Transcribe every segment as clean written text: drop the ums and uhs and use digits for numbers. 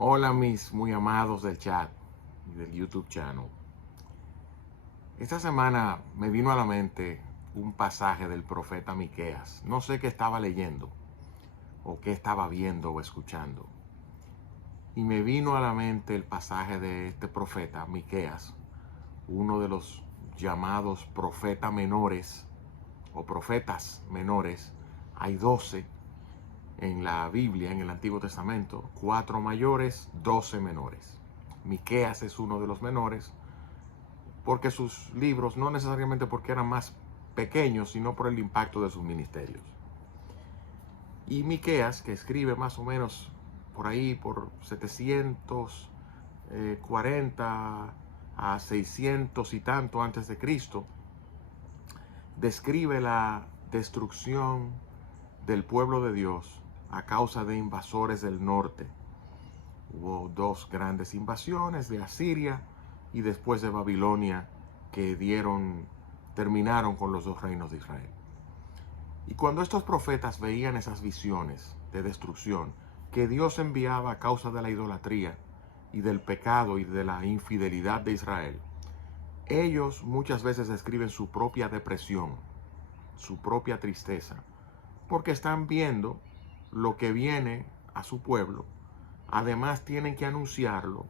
Hola mis muy amados del chat y del YouTube channel. Esta semana me vino a la mente un pasaje del profeta Miqueas. No sé qué estaba leyendo o qué estaba viendo o escuchando. Y me vino a la mente el pasaje de este profeta Miqueas, uno de los llamados profetas menores o profetas menores. Hay 12 en la Biblia, en el Antiguo Testamento, 4 mayores, 12 menores. Miqueas es uno de los menores porque sus libros, no necesariamente porque eran más pequeños, sino por el impacto de sus ministerios. Y Miqueas, que escribe más o menos por ahí, por 740 a 600 y tanto antes de Cristo, describe la destrucción del pueblo de Dios a causa de invasores del norte. Hubo 2 grandes invasiones de Asiria y después de Babilonia que terminaron con los 2 reinos de Israel. Y cuando estos profetas veían esas visiones de destrucción que Dios enviaba a causa de la idolatría y del pecado y de la infidelidad de Israel, ellos muchas veces describen su propia depresión, su propia tristeza, porque están viendo lo que viene a su pueblo. Además tienen que anunciarlo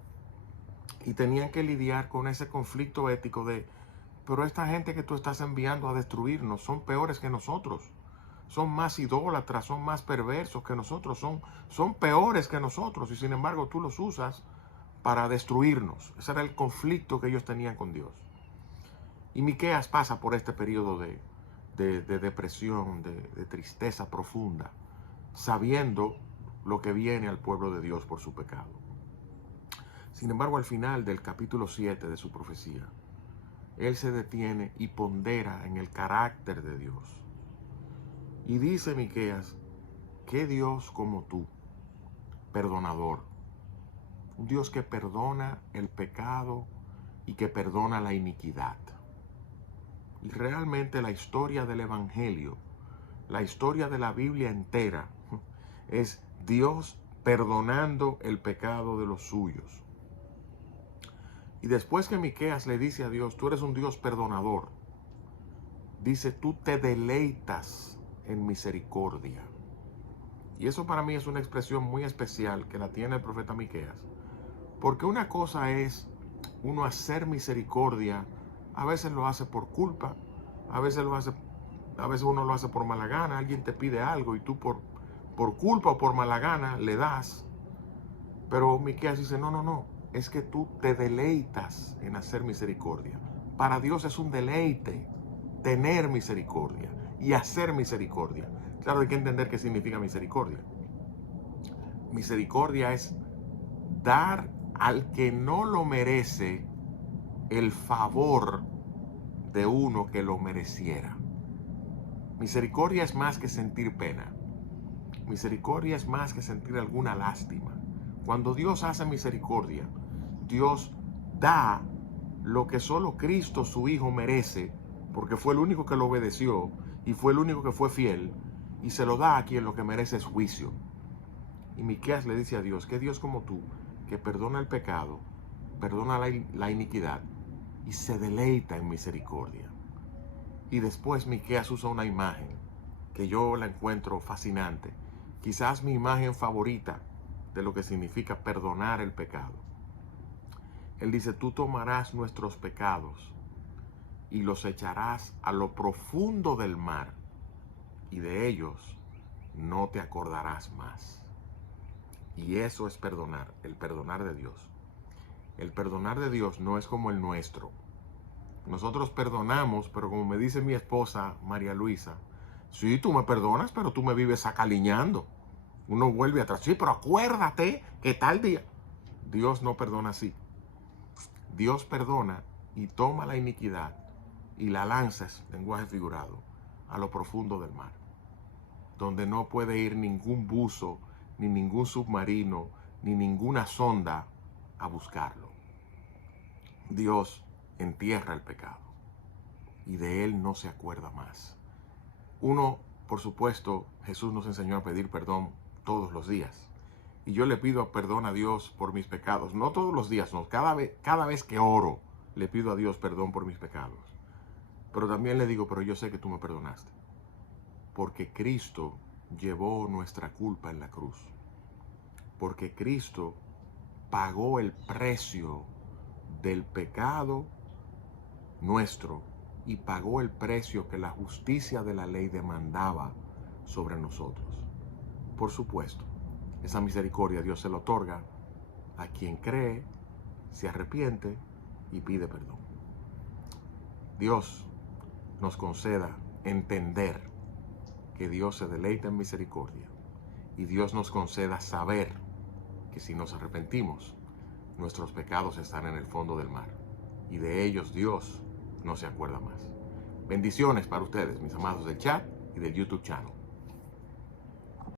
y tenían que lidiar con ese conflicto ético de, pero esta gente que tú estás enviando a destruirnos son peores que nosotros, son más idólatras, son más perversos que nosotros, son peores que nosotros y sin embargo tú los usas para destruirnos. Ese era el conflicto que ellos tenían con Dios. Y Miqueas pasa por este periodo de depresión, de tristeza profunda, sabiendo lo que viene al pueblo de Dios por su pecado. Sin embargo, al final del capítulo 7 de su profecía, él se detiene y pondera en el carácter de Dios. Y dice Miqueas, ¿qué Dios como tú, perdonador? Un Dios que perdona el pecado y que perdona la iniquidad. Y realmente la historia del Evangelio, la historia de la Biblia entera, es Dios perdonando el pecado de los suyos. Y después que Miqueas le dice a Dios, tú eres un Dios perdonador, dice, tú te deleitas en misericordia. Y eso para mí es una expresión muy especial que la tiene el profeta Miqueas. Porque una cosa es uno hacer misericordia, a veces lo hace por culpa, a veces uno lo hace por mala gana, alguien te pide algo y tú por culpa o por mala gana le das. Pero Miqueas dice, no, no, no, es que tú te deleitas en hacer misericordia. Para Dios es un deleite tener misericordia y hacer misericordia. Claro, hay que entender qué significa misericordia. Misericordia es dar al que no lo merece el favor de uno que lo mereciera. Misericordia es más que sentir pena. Misericordia es más que sentir alguna lástima. Cuando Dios hace misericordia, Dios da lo que solo Cristo, su Hijo, merece, porque fue el único que lo obedeció y fue el único que fue fiel, y se lo da a quien lo que merece es juicio. Y Miqueas le dice a Dios, que Dios como tú, que perdona el pecado, perdona la iniquidad y se deleita en misericordia. Y después Miqueas usa una imagen que yo la encuentro fascinante, quizás mi imagen favorita de lo que significa perdonar el pecado. Él dice, tú tomarás nuestros pecados y los echarás a lo profundo del mar, y de ellos no te acordarás más. Y eso es perdonar, el perdonar de Dios. El perdonar de Dios no es como el nuestro. Nosotros perdonamos, pero como me dice mi esposa María Luisa, sí, tú me perdonas, pero tú me vives acaliñando. Uno vuelve atrás, sí, pero acuérdate que tal día. Dios no perdona así. Dios perdona y toma la iniquidad y la lanza, lenguaje figurado, a lo profundo del mar, donde no puede ir ningún buzo, ni ningún submarino, ni ninguna sonda a buscarlo. Dios entierra el pecado y de él no se acuerda más. Uno, por supuesto, Jesús nos enseñó a pedir perdón todos los días. y yo le pido perdón a Dios por mis pecados. No todos los días, no. Cada vez que oro, le pido a Dios perdón por mis pecados. Pero también le digo, pero yo sé que tú me perdonaste. Porque Cristo llevó nuestra culpa en la cruz. Porque Cristo pagó el precio del pecado nuestro y pagó el precio que la justicia de la ley demandaba sobre nosotros. Por supuesto, esa misericordia Dios se la otorga a quien cree, se arrepiente y pide perdón. Dios nos conceda entender que Dios se deleita en misericordia y Dios nos conceda saber que si nos arrepentimos, nuestros pecados están en el fondo del mar y de ellos Dios no se acuerda más. Bendiciones para ustedes, mis amados del chat y del YouTube channel.